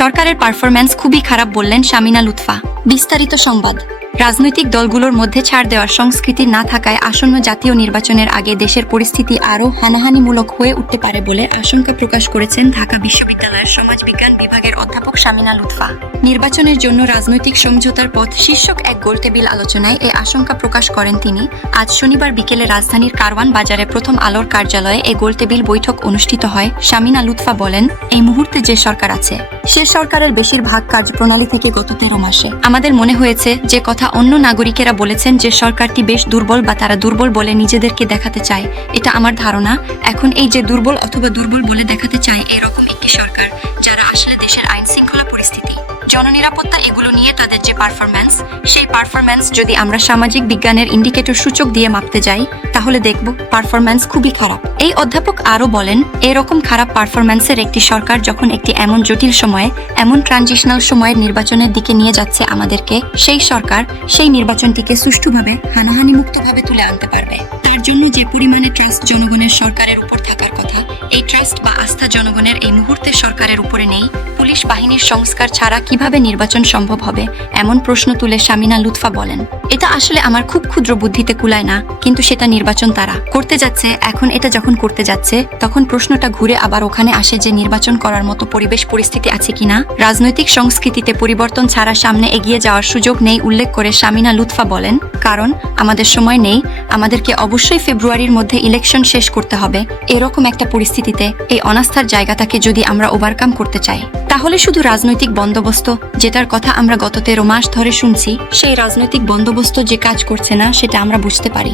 সরকারের পারফরম্যান্স খুবই খারাপ বললেন শামিনা লুৎফা। বিস্তারিত সংবাদ। রাজনৈতিক দলগুলোর মধ্যে ছাড় দেওয়ার সংস্কৃতি না থাকায় আসন্ন জাতীয় নির্বাচনের আগে দেশের পরিস্থিতি আরও হানাহানিমূলক হয়ে উঠতে পারে বলে আশঙ্কা প্রকাশ করেছেন ঢাকা বিশ্ববিদ্যালয়ের সমাজবিজ্ঞান বিভাগের শামিনা লুৎফা। নির্বাচনের জন্য রাজনৈতিক সমঝোতার পথ শীর্ষক এক গোলটেবিল আলোচনায় এ আশঙ্কা প্রকাশ করেন তিনি। আজ শনিবার বিকেলে রাজধানীর কারওয়ান বাজারে প্রথম আলোর কার্যালয়ে এ গোলটেবিল বৈঠক অনুষ্ঠিত হয়। শামিনা লুৎফা বলেন, এই মুহূর্তে যে সরকার আছে, সে সরকারের বেশিরভাগ কার্যপ্রণালী থেকে গত তেরো মাসে। আমাদের মনে হয়েছে যে কথা অন্য নাগরিকেরা বলেছেন যে সরকারটি বেশ দুর্বল বা তারা দুর্বল বলে নিজেদেরকে দেখাতে চায়। এটা আমার ধারণা। এখন এই যে দুর্বল অথবা দুর্বল বলে দেখাতে চায়, এরকম একটি সরকার, যারা আসলে পরিস্থিতি জননিরাপত্তা এগুলো নিয়ে তাদের যে পারফরম্যান্স সেই পারফরম্যান্স যদি আমরা সামাজিক বিজ্ঞানের ইন্ডিকেটর সূচক দিয়ে মাপতে যাই, তাহলে দেখব পারফরম্যান্স খুবই খারাপ। এই অধ্যাপক আরও বলেন, এরকম খারাপ পারফরম্যান্সের একটি সরকার যখন একটি এমন জটিল সময়ে, এমন ট্রানজিশনাল সময়ের নির্বাচনের দিকে নিয়ে যাচ্ছে আমাদেরকে, সেই সরকার সেই নির্বাচনটিকে সুষ্ঠুভাবে, হানাহানি মুক্তভাবে তুলে আনতে পারবে। তার জন্য যে পরিমাণে ট্রাস্ট জনগণের সরকারের উপর থাকার কথা, এই ট্রাস্ট বা আস্থা জনগণের এই মুহূর্তে সরকারের উপরে নেই পুলিশ বাহিনীর সংস্কার ছাড়া কীভাবে নির্বাচন সম্ভব হবে? এমন প্রশ্ন তুলে শামিনা লুৎফা বলেন, এটা আসলে আমার খুব ক্ষুদ্র বুদ্ধিতে কুলায় না, কিন্তু সেটা নির্বাচন তারা করতে যাচ্ছে। এখন এটা যখন করতে যাচ্ছে, তখন প্রশ্নটা ঘুরে আবার ওখানে আসে যে নির্বাচন করার মতো পরিবেশ পরিস্থিতি আছে কিনা। রাজনৈতিক সংস্কৃতিতে পরিবর্তন ছাড়া সামনে এগিয়ে যাওয়ার সুযোগ নেই উল্লেখ করে শামিনা লুৎফা বলেন, কারণ আমাদের সময় নেই। আমাদেরকে অবশ্যই ফেব্রুয়ারির মধ্যে ইলেকশন শেষ করতে হবে। এরকম একটা পরিস্থিতিতে এই অনাস্থার জায়গাটাকে যদি আমরা ওভারকাম করতে চাই তাহলে শুধু রাজনৈতিক বন্দোবস্ত, যেটার কথা আমরা গত তেরো মাস ধরে শুনছি, সেই রাজনৈতিক বন্দোবস্ত যে কাজ করছে না, সেটা আমরা বুঝতে পারি।